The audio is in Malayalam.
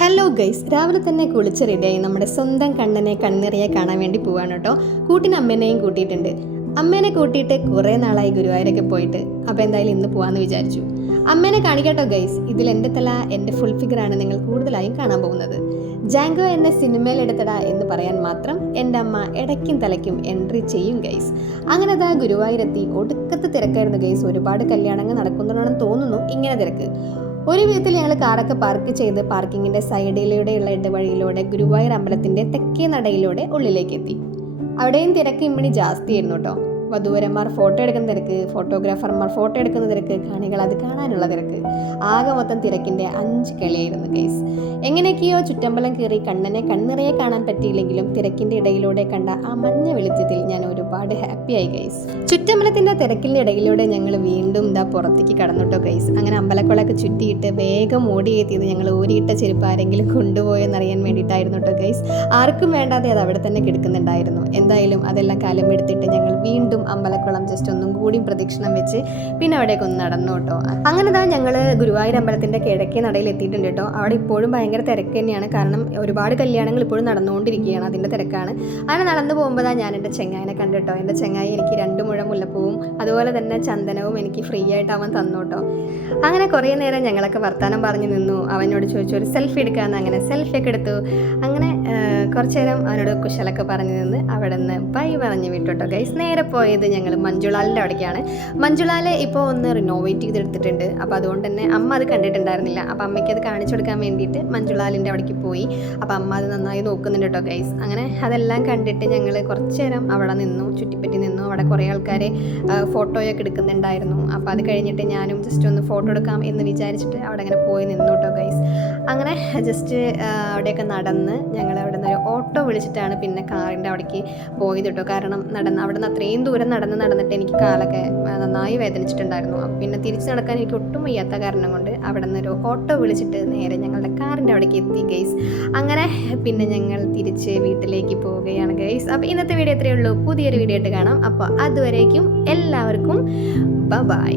ഹലോ ഗൈസ്, രാവിലെ തന്നെ കുളിച്ച് റെഡിയായി നമ്മുടെ സ്വന്തം കണ്ണനെ കണ്ണിറയെ കാണാൻ വേണ്ടി പോവാണ് കേട്ടോ. കൂട്ടിന് അമ്മേനെയും കൂട്ടിയിട്ടുണ്ട്. അമ്മേനെ കൂട്ടിയിട്ട് കുറേ നാളായി ഗുരുവായൂരൊക്കെ പോയിട്ട്. അപ്പോൾ എന്തായാലും ഇന്ന് പോകാമെന്ന് വിചാരിച്ചു. അമ്മേനെ കാണിക്കട്ടോ ഗൈസ്. ഇതിൽ എൻ്റെ തല എൻ്റെ ഫുൾ ഫിഗറാണ് നിങ്ങൾ കൂടുതലായും കാണാൻ പോകുന്നത്. ജാങ്കോ എന്നെ സിനിമയിൽ എടുത്തടാ എന്ന് പറയാൻ മാത്രം എൻ്റെ അമ്മ ഇടയ്ക്കും തലയ്ക്കും എൻട്രി ചെയ്യും ഗൈസ്. അങ്ങനെ അതാ ഗുരുവായൂരെത്തി. ഒടുക്കത്തെ തിരക്കായിരുന്നു ഗൈസ്. ഒരുപാട് കല്യാണങ്ങൾ നടക്കുന്നതാണെന്ന് തോന്നുന്നു ഇങ്ങനെ തിരക്ക്. ഒരു വിധത്തിൽ ഞങ്ങൾ കാറൊക്കെ പാർക്ക് ചെയ്ത് പാർക്കിങ്ങിൻ്റെ സൈഡിലൂടെയുള്ള ഇടവഴിയിലൂടെ ഗുരുവായൂർ അമ്പലത്തിൻ്റെ തെക്കേ നടയിലൂടെ ഉള്ളിലേക്ക് എത്തി. അവിടെയും തിരക്ക് ഇമ്മിണി ജാസ്തിയായിരുന്നു കേട്ടോ. വധൂവരന്മാർ ഫോട്ടോ എടുക്കുന്ന തിരക്ക്, ഫോട്ടോഗ്രാഫർമാർ ഫോട്ടോ എടുക്കുന്ന തിരക്ക്, കാണികൾ അത് കാണാനുള്ള തിരക്ക്. ആകെ മൊത്തം തിരക്കിൻ്റെ 5 കളിയായിരുന്നു ഗൈസ്. എങ്ങനെയൊക്കെയോ ചുറ്റമ്പലം കയറി കണ്ണനെ കണ്ണിറയെ കാണാൻ പറ്റിയില്ലെങ്കിലും തിരക്കിൻ്റെ ഇടയിലൂടെ കണ്ട ആ മഞ്ഞ വെളിച്ചത്തിൽ ഞാൻ ഒരുപാട് ഹാപ്പിയായി ഗൈസ്. ചുറ്റമ്പലത്തിൻ്റെ തിരക്കിൻ്റെ ഇടയിലൂടെ ഞങ്ങൾ വീണ്ടും പുറത്തേക്ക് കടന്നുട്ടോ ഗൈസ്. അങ്ങനെ അമ്പലക്കുളമൊക്കെ ചുറ്റിയിട്ട് വേഗം ഓടിയെത്തിയത് ഞങ്ങൾ ഊരിയിട്ട ചെരുപ്പ് ആരെങ്കിലും കൊണ്ടുപോയെന്നറിയാൻ വേണ്ടിയിട്ടായിരുന്നു കേട്ടോ ഗൈസ്. ആർക്കും വേണ്ടാതെ അത് അവിടെ തന്നെ കിടക്കുന്നുണ്ടായിരുന്നു. എന്തായാലും അതെല്ലാം കാലം എടുത്തിട്ട് ഞങ്ങൾ വീണ്ടും അമ്പലക്കുളം ജസ്റ്റ് ഒന്നും കൂടി പ്രദക്ഷിണം വെച്ച് പിന്നെ അവിടേക്ക് ഒന്ന് നടന്നു കേട്ടോ. അങ്ങനെ തന്നെ ഞങ്ങൾ ഗുരുവായൂർ അമ്പലത്തിൻ്റെ കിഴക്കേ നടയിൽ എത്തിയിട്ടുണ്ട് കേട്ടോ. അവിടെ ഇപ്പോഴും ഭയങ്കര തിരക്ക് തന്നെയാണ്. കാരണം ഒരുപാട് കല്യാണങ്ങൾ ഇപ്പോഴും നടന്നുകൊണ്ടിരിക്കുകയാണ്, അതിൻ്റെ തിരക്കാണ്. അങ്ങനെ നടന്നു പോകുമ്പോൾ ഞാൻ എൻ്റെ ചെങ്ങായിനെ കണ്ടിട്ടോ. എൻ്റെ ചെങ്ങായി എനിക്ക് 2 മുഴം മുല്ലപ്പൂവും അതുപോലെ തന്നെ ചന്ദനവും എനിക്ക് ഫ്രീ ആയിട്ട് അവൻ തന്നു കേട്ടോ. അങ്ങനെ കുറേ നേരം ഞങ്ങളൊക്കെ വർത്തമാനം പറഞ്ഞു നിന്നു. അവനോട് ചോദിച്ചു ഒരു സെൽഫി എടുക്കാമെന്ന്. അങ്ങനെ സെൽഫിയൊക്കെ എടുത്തു. അങ്ങനെ കുറച്ച് നേരം അവനോട് കുശലൊക്കെ പറഞ്ഞു നിന്ന് അവിടെ നിന്ന് ബൈ പറഞ്ഞു വിട്ടു കേട്ടോ ഗൈസ്. നേരെ പോയത് ഞങ്ങൾ മഞ്ജുളാലിൻ്റെ അവിടേക്കാണ്. മഞ്ജുളാലെ ഇപ്പോൾ ഒന്ന് റിനോവേറ്റ് ചെയ്തെടുത്തിട്ടുണ്ട്. അപ്പോൾ അതുകൊണ്ട് തന്നെ അമ്മ അത് കണ്ടിട്ടുണ്ടായിരുന്നില്ല. അപ്പോൾ അമ്മയ്ക്ക് അത് കാണിച്ചു കൊടുക്കാൻ വേണ്ടിയിട്ട് മഞ്ജുളാലിൻ്റെ അവിടേക്ക് പോയി. അപ്പോൾ അമ്മ അത് നന്നായി നോക്കുന്നുണ്ട് കേട്ടോ ഗൈസ്. അങ്ങനെ അതെല്ലാം കണ്ടിട്ട് ഞങ്ങൾ കുറച്ച് നേരം അവിടെ നിന്നു, ചുറ്റിപ്പറ്റി നിന്നു. അവിടെ കുറേ ആൾക്കാർ ഫോട്ടോയൊക്കെ എടുക്കുന്നുണ്ടായിരുന്നു. അപ്പോൾ അത് കഴിഞ്ഞിട്ട് ഞാനും ജസ്റ്റ് ഒന്ന് ഫോട്ടോ എടുക്കാം എന്ന് വിചാരിച്ചിട്ട് അവിടെ അങ്ങനെ പോയി നിന്നു കേട്ടോ ഗൈസ്. അങ്ങനെ ജസ്റ്റ് അവിടെയൊക്കെ നടന്ന് ഞങ്ങൾ അവിടെ നിന്ന് ഒരു ഓട്ടോ വിളിച്ചിട്ടാണ് പിന്നെ കാറിൻ്റെ അവിടേക്ക് പോയത് കേട്ടോ. കാരണം അവിടെ നിന്ന് അത്രയും ദൂരം നടന്നിട്ട് എനിക്ക് കാലൊക്കെ നന്നായി വേദനിച്ചിട്ടുണ്ടായിരുന്നു. അപ്പോൾ പിന്നെ തിരിച്ച് നടക്കാൻ എനിക്ക് ഒട്ടും വയ്യാത്ത കാരണം കൊണ്ട് അവിടെ നിന്ന് ഒരു ഓട്ടോ വിളിച്ചിട്ട് നേരെ ഞങ്ങളുടെ കാറിൻ്റെ അവിടേക്ക് എത്തി ഗൈസ്. അങ്ങനെ പിന്നെ ഞങ്ങൾ തിരിച്ച് വീട്ടിലേക്ക് പോവുകയാണ് ഗൈസ്. അപ്പോൾ ഇന്നത്തെ വീഡിയോ ഇത്രയേ ഉള്ളൂ. പുതിയൊരു വീഡിയോ ആയിട്ട് കാണാം. അപ്പോൾ അതുവരേക്കും എല്ലാവർക്കും ബൈ.